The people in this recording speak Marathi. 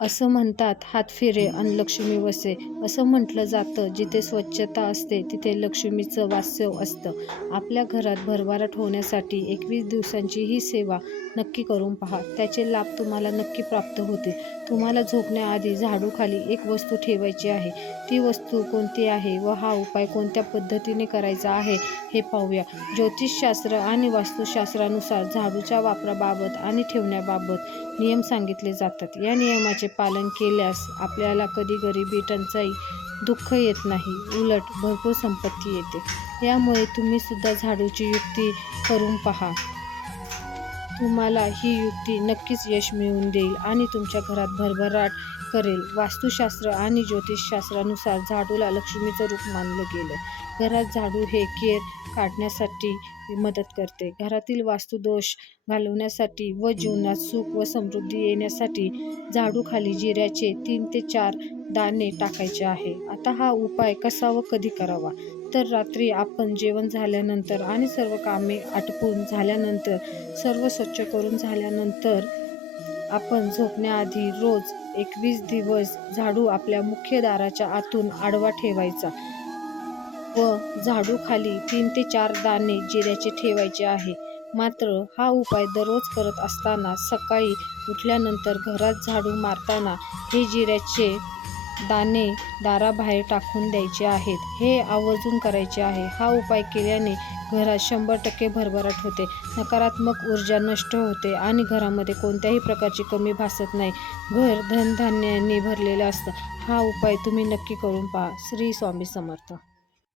असं म्हणतात हातफिरे आणि लक्ष्मी वसे. असं म्हटलं जातं. जिथे स्वच्छता असते तिथे लक्ष्मीचं वास्तव असतं. आपल्या घरात भरभराट होण्यासाठी एकवीस दिवसांची ही सेवा नक्की करून पहा. त्याचे लाभ तुम्हाला नक्की प्राप्त होतील. तुम्हाला झोपण्याआधी झाडूखाली एक वस्तू ठेवायची आहे. ती वस्तू कोणती आहे व हा उपाय कोणत्या पद्धतीने करायचा आहे हे पाहूया. ज्योतिषशास्त्र आणि वास्तुशास्त्रानुसार झाडूच्या वापराबाबत आणि ठेवण्याबाबत नियम सांगितले जातात. या नियमाचे पालन केल्यास आपल्याला कधी गरिबी टंचाई दुःख येत नाही. उलट भरपूर संपत्ती येते. यामुळे तुम्ही सुद्धा झाडूची युक्ती करून पहा. तुम्हाला ही युक्ती नक्कीच यश मिळवून देईल आणि तुमच्या घरात भरभराट करेल. वास्तुशास्त्र आणि ज्योतिषशास्त्रानुसार झाडूला लक्ष्मीचं रूप मानलं गेलं. घरात झाडू हे केर काढण्यासाठी मदत करते. घरातील वास्तुदोष घालवण्यासाठी व जीवनात सुख व समृद्धी येण्यासाठी झाडूखाली जिऱ्याचे तीन ते चार दाणे टाकायचे आहे. आता हा उपाय कसा व कधी करावा? तर रात्री आपण जेवण झाल्यानंतर आणि सर्व कामे आटपून झाल्यानंतर सर्व स्वच्छ करून झाल्यानंतर आपण झोपण्याआधी रोज एकवीस दिवस झाडू आपल्या मुख्य दाराच्या आतून आडवा ठेवायचा व झाडूखाली तीन ते चार दाणे जिऱ्याचे ठेवायचे आहे. मात्र हा उपाय दररोज करत असताना सकाळी उठल्यानंतर घरात झाडू मारताना हे जिऱ्याचे दाणे दाराबाहेर टाकून द्यायचे आहेत. हे आवर्जून करायचे आहे. हा उपाय केल्याने घरात शंभर टक्के भरभराट होते. नकारात्मक ऊर्जा नष्ट होते आणि घरामध्ये कोणत्याही प्रकारची कमी भासत नाही. घर धनधान्याने भरलेलं असतं. हा उपाय तुम्ही नक्की करून पहा. श्री स्वामी समर्थ.